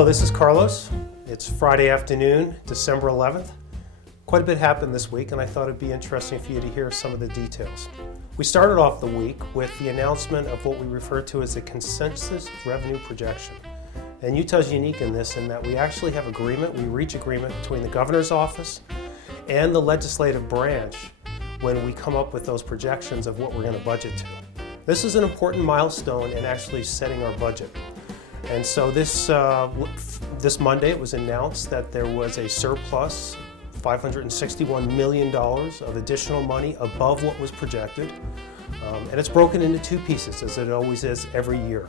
Hello, this is Carlos. It's Friday afternoon, December 11th. Quite a bit happened this week, and I thought it'd be interesting for you to hear some of the details. We started off the week with the announcement of what we refer to as the consensus revenue projection. And Utah's unique in this in that we actually have agreement, we reach agreement between the governor's office and the legislative branch when we come up with those projections of what we're going to budget to. This is an important milestone in actually setting our budget. And so this Monday it was announced that there was a surplus, $561 million of additional money above what was projected. And it's broken into two pieces, as it always is every year.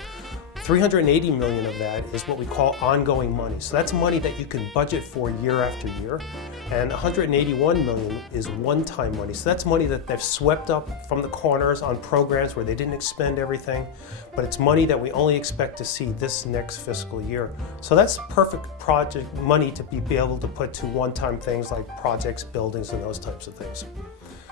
$380 million of that is what we call ongoing money. So that's money that you can budget for year after year. And $181 million is one-time money. So that's money that they've swept up from the corners on programs where they didn't expend everything, but it's money that we only expect to see this next fiscal year. So that's perfect project money to be able to put to one-time things like projects, buildings, and those types of things.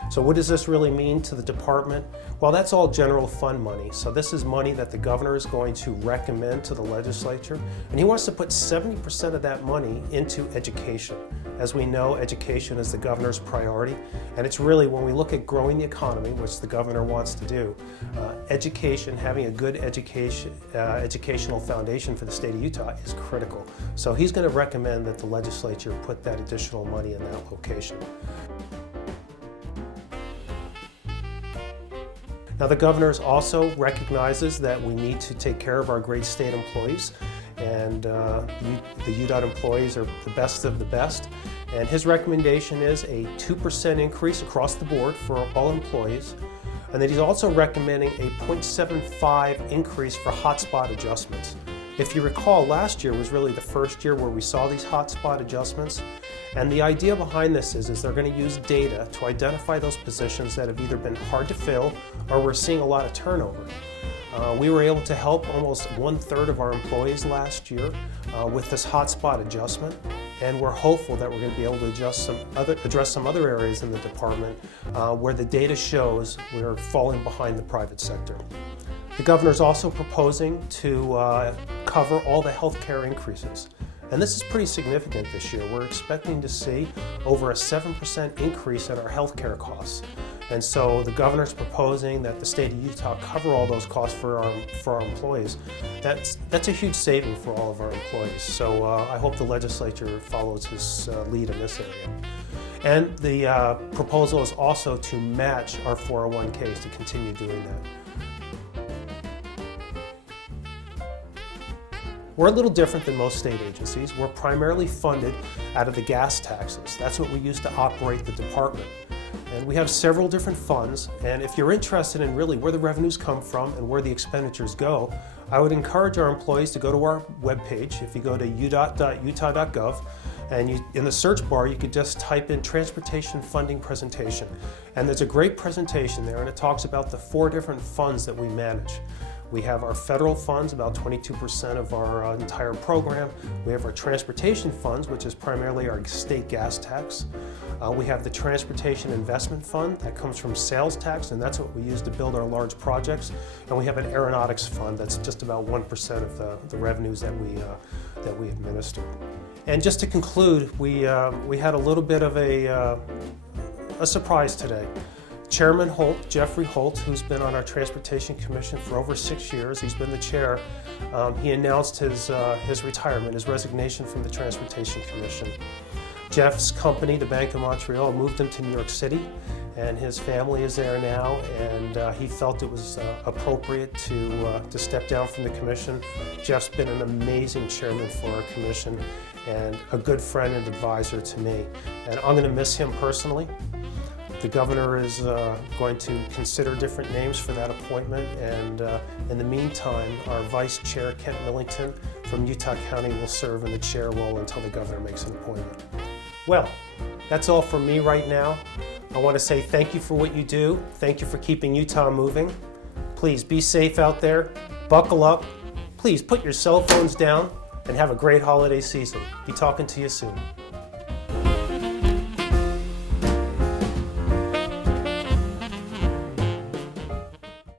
So what does this really mean to the department? Well, that's all general fund money. So this is money that the governor is going to recommend to the legislature. And he wants to put 70% of that money into education. As we know, education is the governor's priority. And it's really, when we look at growing the economy, which the governor wants to do, education, having a good educational foundation for the state of Utah is critical. So he's going to recommend that the legislature put that additional money in that location. Now, the governor also recognizes that we need to take care of our great state employees, and the UDOT employees are the best of the best. And his recommendation is a 2% increase across the board for all employees, and that he's also recommending a 0.75 increase for hotspot adjustments. If you recall, last year was really the first year where we saw these hotspot adjustments. And the idea behind this is they're going to use data to identify those positions that have either been hard to fill or we're seeing a lot of turnover. We were able to help almost 1/3 of our employees last year with this hotspot adjustment, and we're hopeful that we're going to be able to address some other areas in the department where the data shows we're falling behind the private sector. The governor's also proposing to cover all the health care increases. And this is pretty significant this year. We're expecting to see over a 7% increase in our health care costs. And so the governor's proposing that the state of Utah cover all those costs for our employees. That's a huge saving for all of our employees. So I hope the legislature follows his lead in this area. And the proposal is also to match our 401ks, to continue doing that. We're a little different than most state agencies. We're primarily funded out of the gas taxes. That's what we use to operate the department. And we have several different funds, and if you're interested in really where the revenues come from and where the expenditures go, I would encourage our employees to go to our webpage. If you go to udot.utah.gov, and in the search bar you could just type in Transportation Funding Presentation. And there's a great presentation there, and it talks about the 4 different funds that we manage. We have our federal funds, about 22% of our entire program. We have our transportation funds, which is primarily our state gas tax. We have the Transportation Investment Fund that comes from sales tax, and that's what we use to build our large projects. And we have an aeronautics fund that's just about 1% of the revenues that we administer. And just to conclude, we had a little bit of a surprise today. Chairman Holt, Jeffrey Holt, who's been on our Transportation Commission for over 6 years, he's been the chair, he announced his retirement, his resignation from the Transportation Commission. Jeff's company, the Bank of Montreal, moved him to New York City, and his family is there now, and he felt it was appropriate to step down from the commission. Jeff's been an amazing chairman for our commission and a good friend and advisor to me, and I'm going to miss him personally. The governor is going to consider different names for that appointment, and in the meantime, our vice chair, Kent Millington from Utah County, will serve in the chair role until the governor makes an appointment. Well, that's all from me right now. I want to say thank you for what you do. Thank you for keeping Utah moving. Please be safe out there. Buckle up. Please put your cell phones down and have a great holiday season. Be talking to you soon.